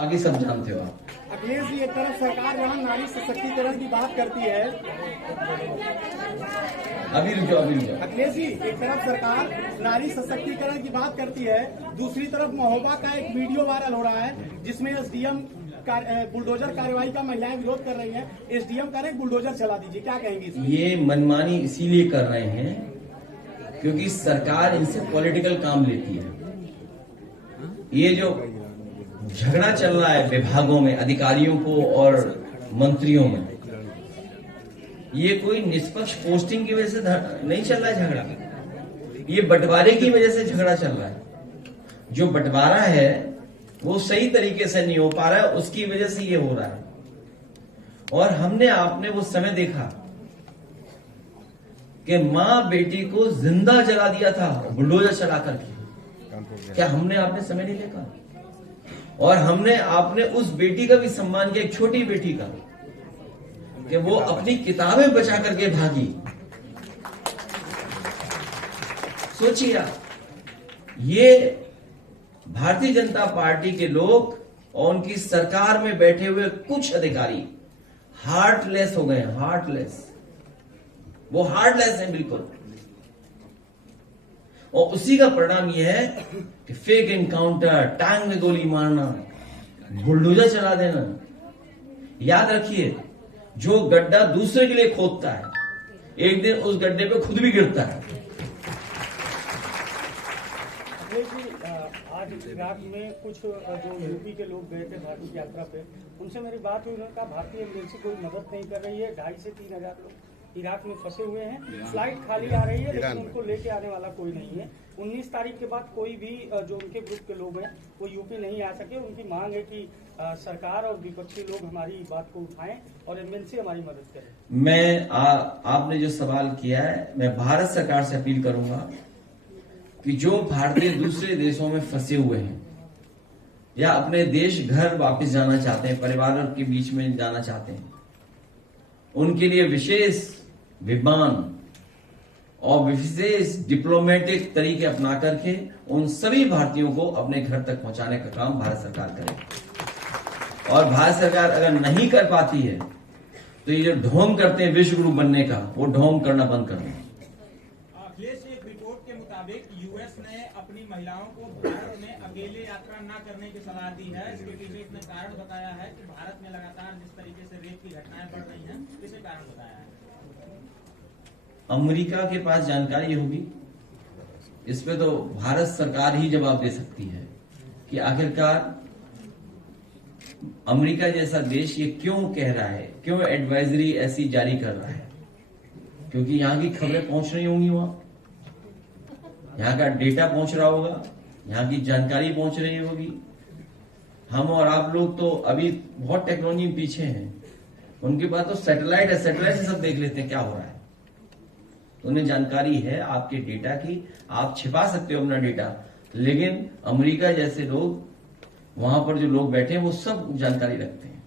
आगे सब जानते हो आप। अखिलेश जी, एक तरफ सरकार जहां नारी सशक्तिकरण की बात करती है, अभी रुको। अखिलेश जी, एक तरफ सरकार नारी सशक्तिकरण की बात करती है, दूसरी तरफ महोबा का एक वीडियो वायरल हो रहा है जिसमें एसडीएम बुलडोजर कार्यवाही का महिलाएं विरोध कर रही हैं। एसडीएम कह रहे बुलडोजर चला दीजिए, क्या कहेंगे इसमें? ये मनमानी इसीलिए कर रहे हैं क्योंकि सरकार इनसे पॉलिटिकल काम लेती है। ये जो झगड़ा चल रहा है विभागों में अधिकारियों को और मंत्रियों में, ये कोई निष्पक्ष पोस्टिंग की वजह से नहीं चल रहा है झगड़ा, ये बंटवारे की वजह से झगड़ा चल रहा है। जो बंटवारा है वो सही तरीके से नहीं हो पा रहा है, उसकी वजह से ये हो रहा है। और हमने आपने वो समय देखा कि मां बेटी को जिंदा जला दिया था बुलडोजर चला करके। क्या हमने आपने समय नहीं देखा? और हमने आपने उस बेटी का भी सम्मान किया, एक छोटी बेटी का, कि वो अपनी किताबें बचा करके भागी। सोचिए आप, ये भारतीय जनता पार्टी के लोग और उनकी सरकार में बैठे हुए कुछ अधिकारी हार्टलेस हो गए, हार्टलेस। वो हार्टलेस है बिल्कुल। और उसी का परिणाम यह है कि फेक एनकाउंटर, टांग में गोली मारना, बुलडोजर चला देना। याद रखिए, जो गड्ढा दूसरे के लिए खोदता है, एक दिन उस गड्ढे पे खुद भी गिरता है। आज इराक में कुछ जो यूपी के लोग गए थे भारत की यात्रा पे, उनसे मेरी बात हुई। उन्होंने कहा भारतीय एम्बेसी कोई मदद नहीं कर रही है। 2,500 से 3,000 लोग इराक में फंसे हुए हैं। फ्लाइट खाली आ रही है लेकिन उनको लेके आने वाला कोई नहीं है। 19 तारीख के बाद कोई भी जो उनके ग्रुप के लोग हैं वो यूपी नहीं आ सके। उनकी मांग है कि सरकार और विपक्षी लोग हमारी बात को उठाएं और एम्बेसी हमारी मदद करे। आपने जो सवाल किया है, मैं भारत सरकार से अपील करूंगा कि जो भारतीय दूसरे देशों में फंसे हुए हैं या अपने देश घर वापस जाना चाहते हैं, परिवार के बीच में जाना चाहते हैं, उनके लिए विशेष विमान और विशेष डिप्लोमेटिक तरीके अपना करके उन सभी भारतीयों को अपने घर तक पहुंचाने का काम भारत सरकार करे। और भारत सरकार अगर नहीं कर पाती है तो ये जो ढोंग करते हैं विश्व गुरु बनने का, वो ढोंग करना बंद कर दें। अखिलेश, एक रिपोर्ट के मुताबिक यूएस ने अपनी महिलाओं को भारत में अकेले यात्रा न करने की सलाह दी है। इसके पीछे इसने कारण बताया है कि भारत में लगातार जिस तरीके से रेप की घटनाएं बढ़ रही हैं, इसे कारण बताया है। अमेरिका के पास जानकारी होगी, इस पे तो भारत सरकार ही जवाब दे सकती है कि आखिरकार अमेरिका जैसा देश ये क्यों कह रहा है, क्यों एडवाइजरी ऐसी जारी कर रहा है। क्योंकि यहां की खबरें पहुंच रही होंगी, वहां यहाँ का डेटा पहुंच रहा होगा, यहाँ की जानकारी पहुंच रही होगी। हम और आप लोग तो अभी बहुत टेक्नोलॉजी में पीछे हैं, उनके पास तो सैटेलाइट है, सैटेलाइट से सब देख लेते हैं क्या हो रहा है। तो उन्हें जानकारी है आपके डेटा की, आप छिपा सकते हो अपना डेटा, लेकिन अमेरिका जैसे लोग, वहां पर जो लोग बैठे हैं वो सब जानकारी रखते हैं।